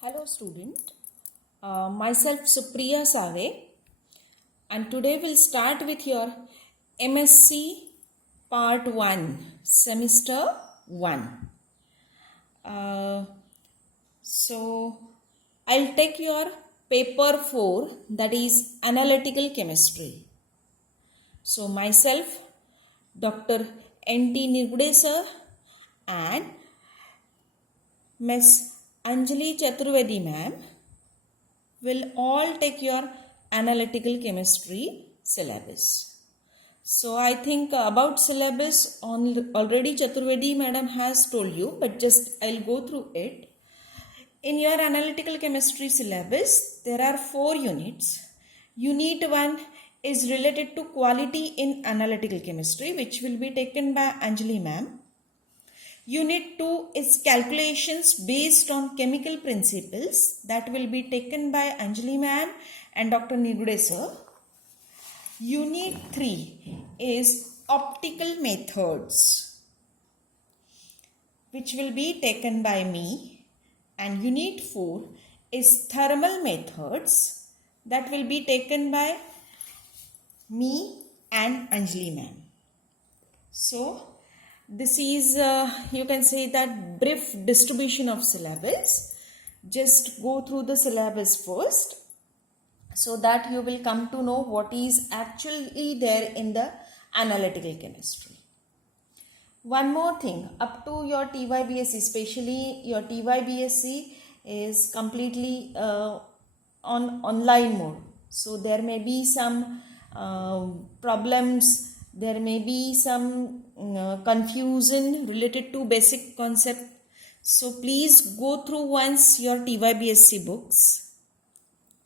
Hello student, myself Supriya Save, and today we'll start with your MSc Part 1, Semester 1. So I'll take your paper 4, that is Analytical Chemistry. So myself, Dr. N.T. Nirgude sir and Miss Anjali Chaturvedi ma'am will all take your analytical chemistry syllabus. So I think about syllabus already Chaturvedi madam has told you, but just I'll go through it. In your analytical chemistry syllabus, there are 4 units. Unit 1 is related to quality in analytical chemistry, which will be taken by Anjali ma'am. Unit 2 is calculations based on chemical principles, that will be taken by Anjali ma'am and Dr. Nirgude sir. Unit 3 is optical methods, which will be taken by me, and Unit 4 is thermal methods, that will be taken by me and Anjali ma'am. So this is you can say that brief distribution of syllabus. Just go through the syllabus first so that you will come to know what is actually there in the analytical chemistry. One more thing, up to your TYBSc, especially your TYBSc is completely on online mode. So there may be some problems, there may be some confusion related to basic concept. So please go through once your TYBSc books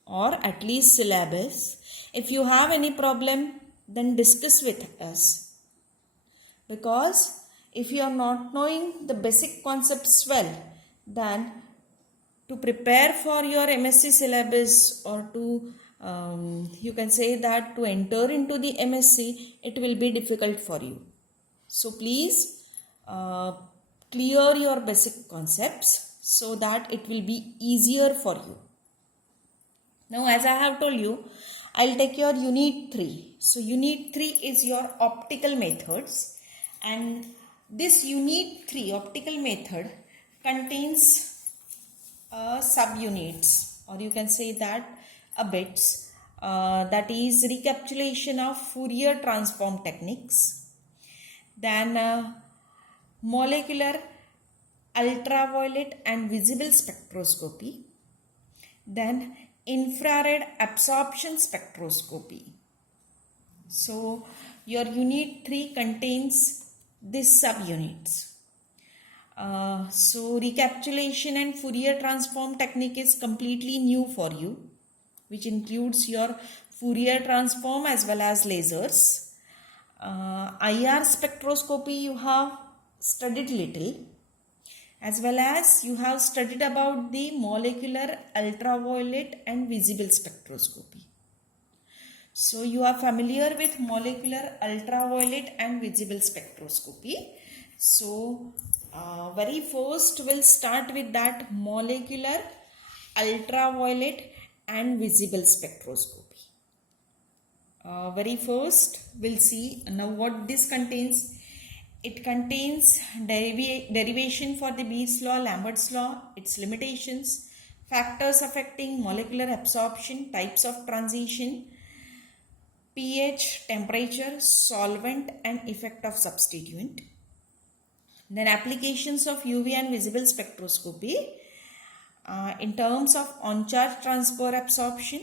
or at least syllabus. If you have any problem, then discuss with us. Because if you are not knowing the basic concepts well, then to prepare for your MSc syllabus or to you can say that to enter into the MSc, it will be difficult for you. So please clear your basic concepts so that it will be easier for you. Now, as I have told you, I'll take your Unit 3. So Unit 3 is your optical methods, and this Unit 3 optical method contains subunits, or you can say that bits, that is recapitulation of Fourier transform techniques, then molecular ultraviolet and visible spectroscopy, then infrared absorption spectroscopy. So your Unit 3 contains these subunits. So recapitulation and Fourier transform technique is completely new for you, which includes your Fourier transform as well as lasers. IR spectroscopy you have studied little, as well as you have studied about the molecular ultraviolet and visible spectroscopy. So you are familiar with molecular ultraviolet and visible spectroscopy. So very first we'll start with that molecular ultraviolet and visible spectroscopy. Very first we'll see now what this contains. It contains derivation for the Beer's law, Lambert's law, its limitations, factors affecting molecular absorption, types of transition, pH, temperature, solvent and effect of substituent. Then applications of UV and visible spectroscopy in terms of on-charge transfer absorption,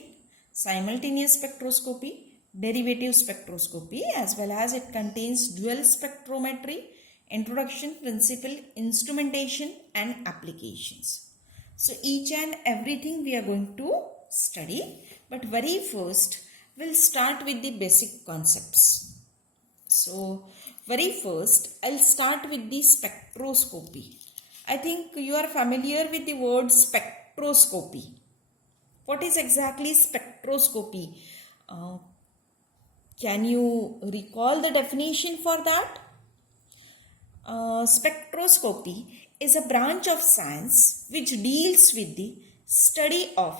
simultaneous spectroscopy, derivative spectroscopy, as well as it contains dual spectrometry, introduction, principle, instrumentation and applications. So each and everything we are going to study, but very first we'll start with the basic concepts. So very first I'll start with the spectroscopy. I think you are familiar with the word spectroscopy. What is exactly spectroscopy? Can you recall the definition for that? Spectroscopy is a branch of science which deals with the study of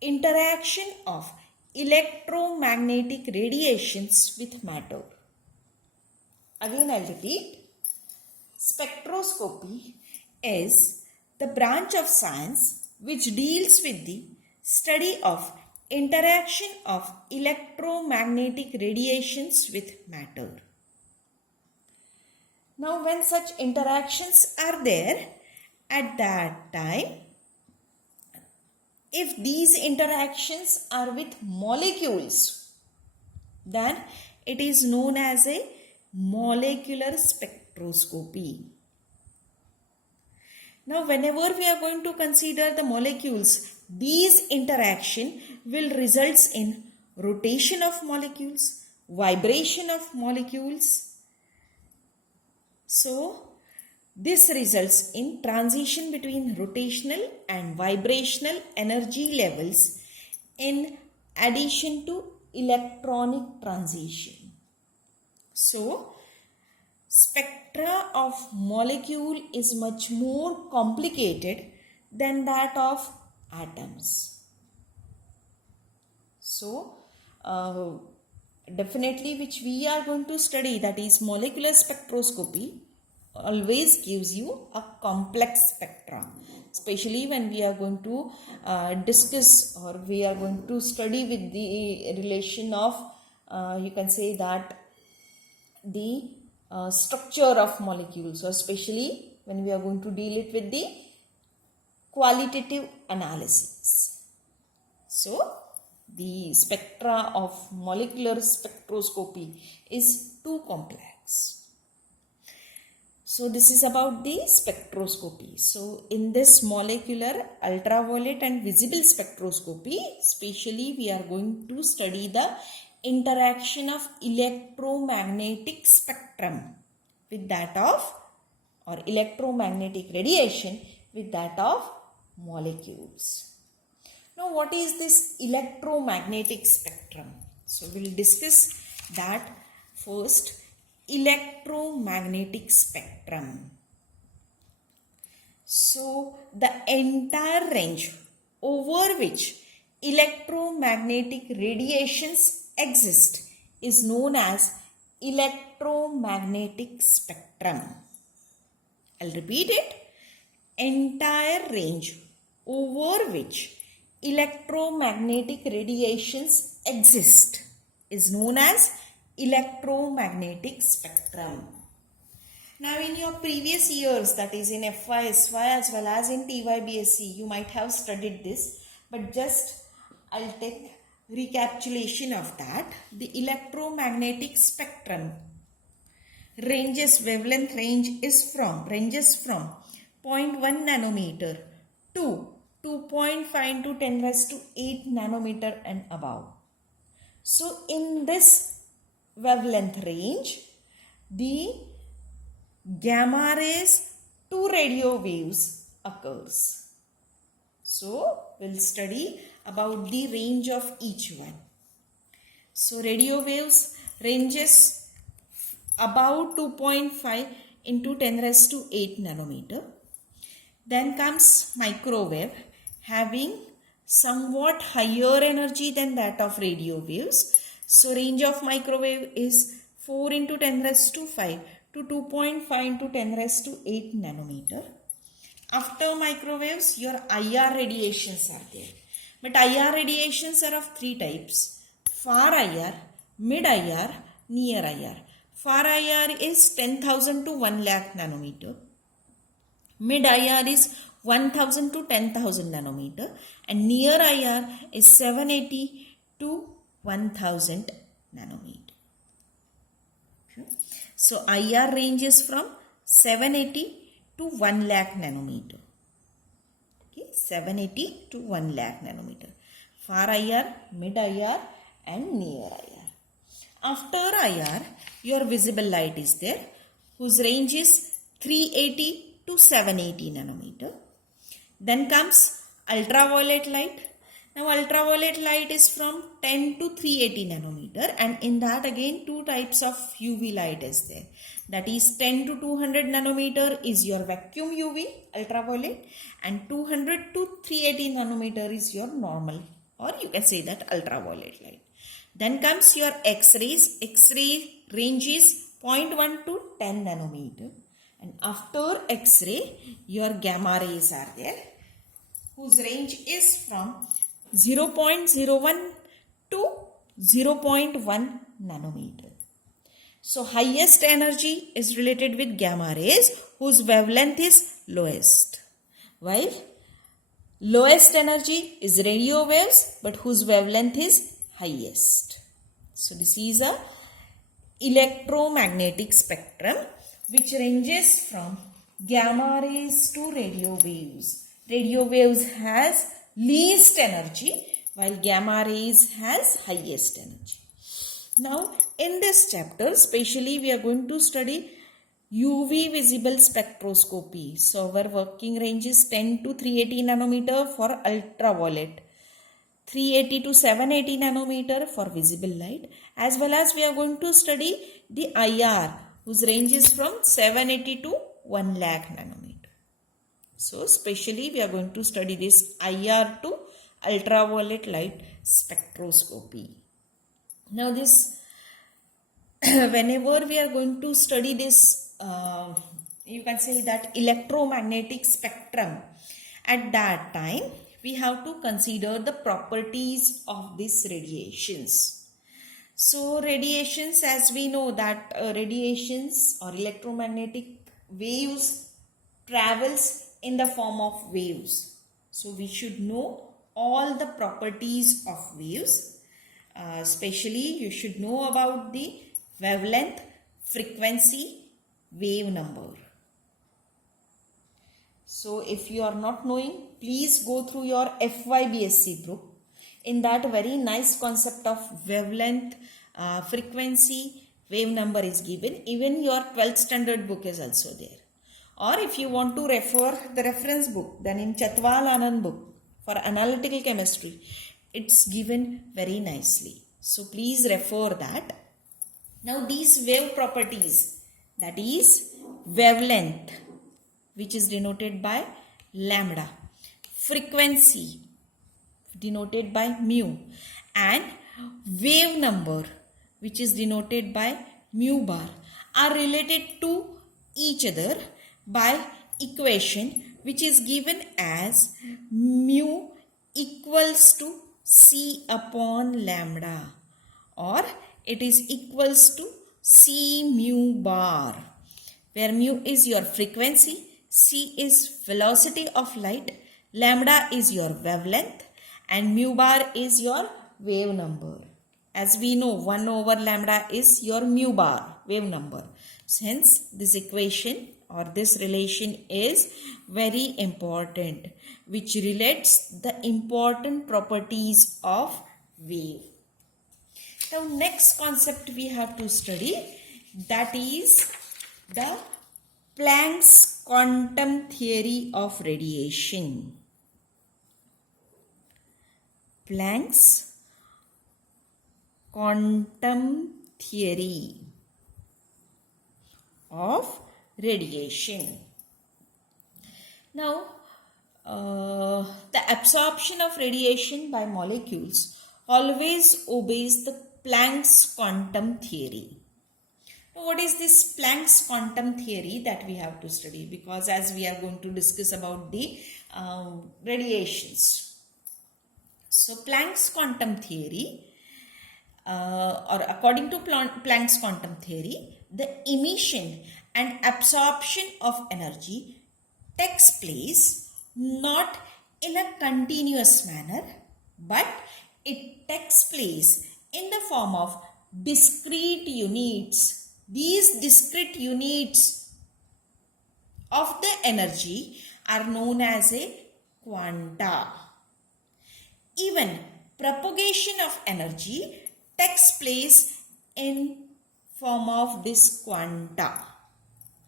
interaction of electromagnetic radiations with matter. Again I'll repeat. Spectroscopy is the branch of science which deals with the study of interaction of electromagnetic radiations with matter. Now when such interactions are there, at that time, if these interactions are with molecules, then it is known as a molecular spectroscopy. Now whenever we are going to consider the molecules, these interaction will result in rotation of molecules, vibration of molecules. So this results in transition between rotational and vibrational energy levels in addition to electronic transition. So spectra of molecule is much more complicated than that of atoms. So definitely which we are going to study, that is molecular spectroscopy, always gives you a complex spectrum, especially when we are going to discuss or we are going to study with the relation of you can say that the structure of molecules, or especially when we are going to deal it with the qualitative analysis. So the spectra of molecular spectroscopy is too complex. So this is about the spectroscopy. So in this molecular, ultraviolet and visible spectroscopy, especially we are going to study the interaction of electromagnetic spectrum with that of, or electromagnetic radiation with that of molecules. Now what is this electromagnetic spectrum? So we'll discuss that first. Electromagnetic spectrum. So the entire range over which electromagnetic radiations exist is known as electromagnetic spectrum. I'll repeat it. Entire range over which electromagnetic radiations exist is known as electromagnetic spectrum. Now in your previous years, that is in FY, SY as well as in TYBSc, you might have studied this, but just I'll take recapitulation of that. The electromagnetic spectrum wavelength range ranges from 0.1 nanometer to 2.5 into 10 raised to 8 nanometer and above. So in this wavelength range, the gamma rays to radio waves occurs. So we'll study about the range of each one. So radio waves ranges about 2.5 into 10 raised to 8 nanometer. Then comes microwave, having somewhat higher energy than that of radio waves. So range of microwave is 4 into 10 raised to 5 to 2.5 into 10 raised to 8 nanometer. After microwaves, your IR radiations are there. But IR radiations are of three types: far IR, mid IR, near IR. Far IR is 10,000 to 1 lakh nanometer. Mid IR is 1000 to 10,000 nanometer, and near IR is 780 to 1000 nanometer. Okay. So IR ranges from 780 to 1 lakh nanometer. Okay, 780 to 1 lakh nanometer. Far IR, mid IR and near IR. After IR, your visible light is there, whose range is 380 to 780 nanometer. Then comes ultraviolet light. Now ultraviolet light is from 10 to 380 nanometer, and in that again two types of UV light is there. That is 10 to 200 nanometer is your vacuum UV ultraviolet, and 200 to 380 nanometer is your normal, or you can say that ultraviolet light. Then comes your X-rays. X-ray range is 0.1 to 10 nanometer. And after X-ray, your gamma rays are there, whose range is from 0.01 to 0.1 nanometer. So highest energy is related with gamma rays, whose wavelength is lowest, while lowest energy is radio waves, but whose wavelength is highest. So this is a electromagnetic spectrum which ranges from gamma rays to radio waves. Radio waves has least energy, while gamma rays has highest energy. Now in this chapter, specially we are going to study UV visible spectroscopy. So our working range is 10 to 380 nanometer for ultraviolet, 380 to 780 nanometer for visible light, as well as we are going to study the IR, whose range is from 780 to 1 lakh nanometer. So specially we are going to study this IR to ultraviolet light spectroscopy. Now this, whenever we are going to study this, you can say that electromagnetic spectrum, at that time we have to consider the properties of these radiations. So radiations, as we know that radiations or electromagnetic waves travels in the form of waves. So we should know all the properties of waves. Especially you should know about the wavelength, frequency, wave number. So if you are not knowing, please go through your FYBSc book. In that, very nice concept of wavelength, frequency, wave number is given. Even your 12th standard book is also there. Or if you want to refer the reference book, then in Chatwal Anand book for analytical chemistry, it's given very nicely. So please refer that. Now these wave properties, that is wavelength, which is denoted by lambda, frequency denoted by mu, and wave number, which is denoted by mu bar, are related to each other by equation which is given as mu equals to C upon lambda, or it is equals to C mu bar, where mu is your frequency, C is velocity of light, lambda is your wavelength, and mu bar is your wave number. As we know, 1 over lambda is your mu bar, wave number. Hence, this equation or this relation is very important, which relates the important properties of wave. Now, next concept we have to study, that is the Planck's quantum theory of radiation. Planck's quantum theory of radiation. Now, the absorption of radiation by molecules always obeys the Planck's quantum theory. Now, what is this Planck's quantum theory that we have to study? Because as we are going to discuss about the radiations. So, Planck's quantum theory, or according to Planck's quantum theory, the emission and absorption of energy takes place not in a continuous manner, but it takes place in the form of discrete units. These discrete units of the energy are known as a quanta. Even propagation of energy takes place in form of this quanta.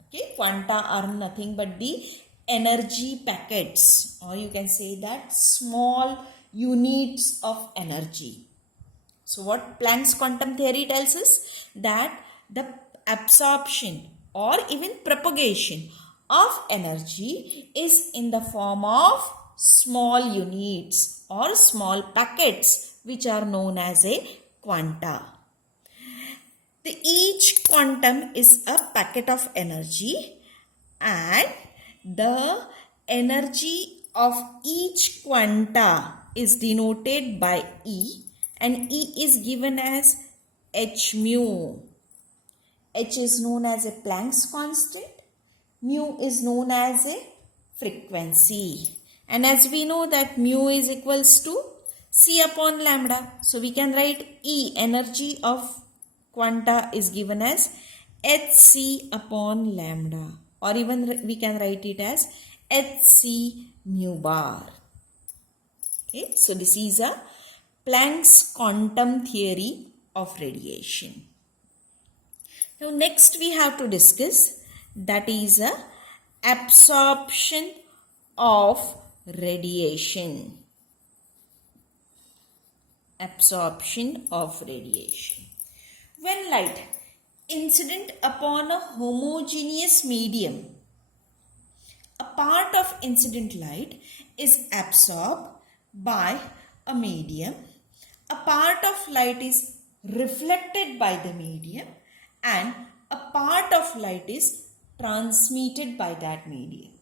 Okay, quanta are nothing but the energy packets, or you can say that small units of energy. So what Planck's quantum theory tells us, that the absorption or even propagation of energy is in the form of small units or small packets, which are known as a quanta. Each quantum is a packet of energy, and the energy of each quanta is denoted by E, and E is given as h mu. H is known as a Planck's constant, mu is known as a frequency, and as we know that mu is equals to C upon lambda, so we can write E, energy of quanta, is given as hc upon lambda, or even we can write it as hc mu bar. Okay, so this is a Planck's quantum theory of radiation. Now next we have to discuss, that is a absorption of radiation. Absorption of radiation. When light incident upon a homogeneous medium, a part of incident light is absorbed by a medium, a part of light is reflected by the medium, and a part of light is transmitted by that medium.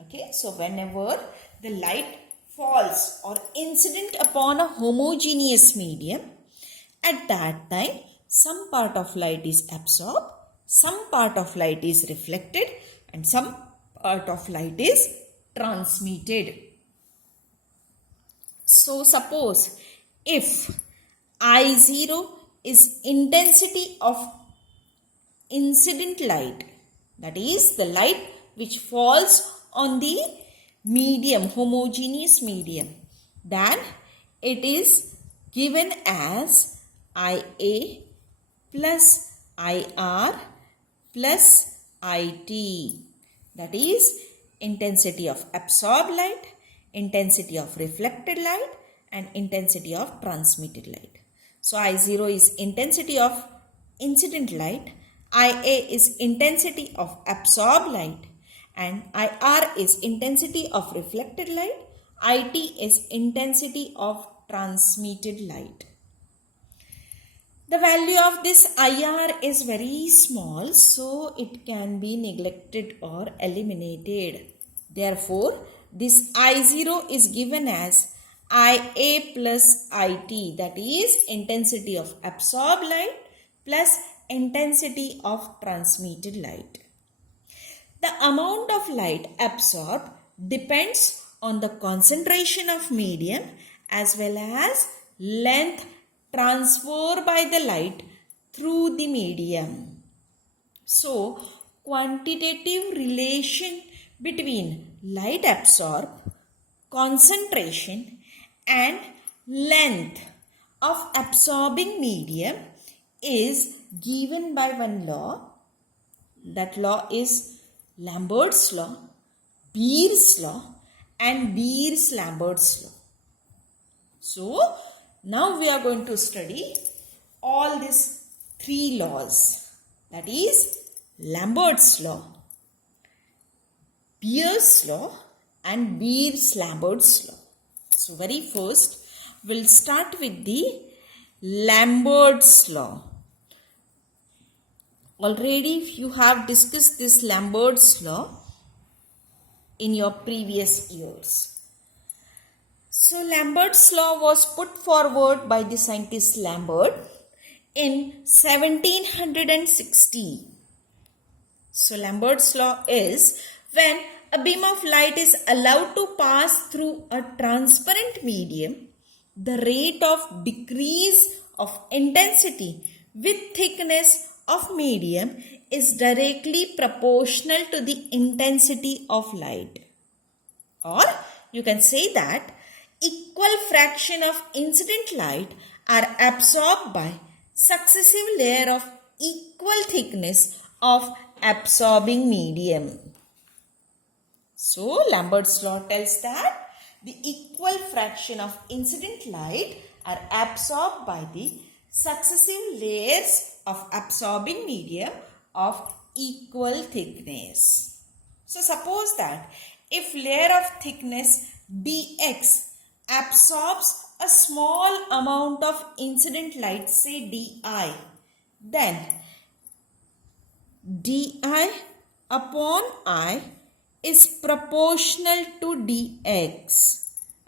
Okay, so whenever the light falls or incident upon a homogeneous medium, at that time some part of light is absorbed, some part of light is reflected, and some part of light is transmitted. So suppose if I0 is intensity of incident light, that is the light which falls on the medium, homogeneous medium, then it is given as IA plus IR plus IT. That is intensity of absorbed light, intensity of reflected light, and intensity of transmitted light. So I0 is intensity of incident light, IA is intensity of absorbed light, and IR is intensity of reflected light, IT is intensity of transmitted light. The value of this IR is very small, so it can be neglected or eliminated. Therefore, this I0 is given as IA plus IT, that is intensity of absorbed light plus intensity of transmitted light. The amount of light absorbed depends on the concentration of medium as well as length transferred by the light through the medium. So, quantitative relation between light absorbed, concentration, and length of absorbing medium is given by one law. That law is Lambert's law, Beer's law, and Beer's-Lambert's law. So, now we are going to study all these three laws, that is Lambert's law, Beer's law, and Beer's-Lambert's law. So very first we'll start with the Lambert's law. Already you have discussed this Lambert's law in your previous years. So Lambert's law was put forward by the scientist Lambert in 1760. So Lambert's law is, when a beam of light is allowed to pass through a transparent medium, the rate of decrease of intensity with thickness of medium is directly proportional to the intensity of light. Or you can say that equal fraction of incident light are absorbed by successive layer of equal thickness of absorbing medium. So Lambert's law tells that the equal fraction of incident light are absorbed by the successive layers of absorbing medium of equal thickness. So suppose that if layer of thickness dx absorbs a small amount of incident light, say di, then di upon I is proportional to dx.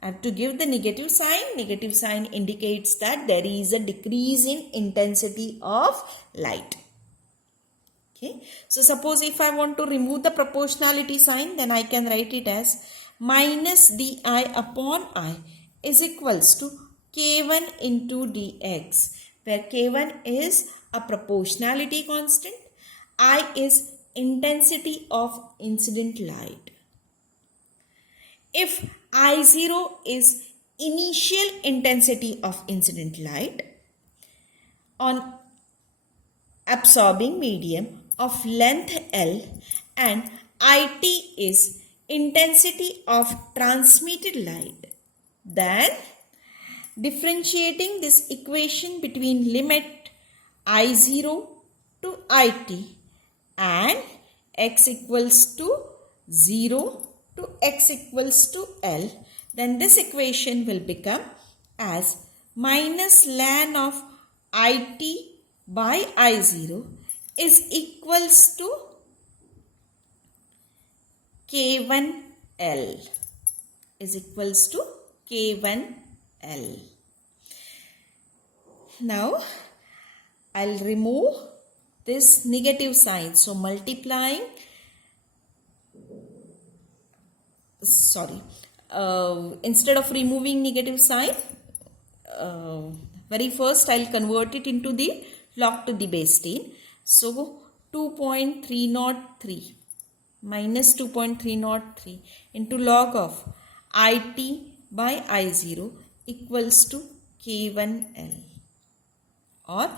I have to give the negative sign. Negative sign indicates that there is a decrease in intensity of light. Okay. So suppose if I want to remove the proportionality sign, then I can write it as minus di upon I is equals to k1 into dx, where k1 is a proportionality constant, I is intensity of incident light. If I0 is initial intensity of incident light on absorbing medium of length L and IT is intensity of transmitted light, then differentiating this equation between limit I0 to IT and x equals to 0 to x equals to L, then this equation will become as minus ln of IT by I0 is equals to K1L is equals to K1L. Now I'll remove this negative sign. So multiplying, instead of removing negative sign, very first I'll convert it into the log to the base 10. So 2.303 minus 2.303 into log of IT by I0 equals to K1L. Or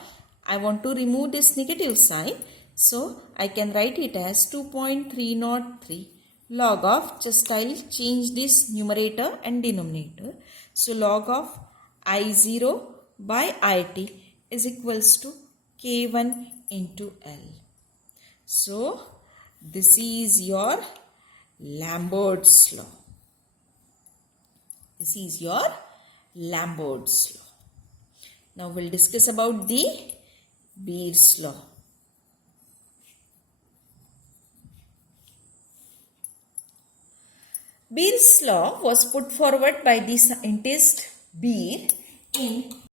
I want to remove this negative sign, so I can write it as 2.303 log of, just I'll change this numerator and denominator. So log of I0 by IT is equals to K1 into L. So this is your Lambert's law. This is your Lambert's law. Now we'll discuss about the Beer's law. Beer's law was put forward by the scientist Beer in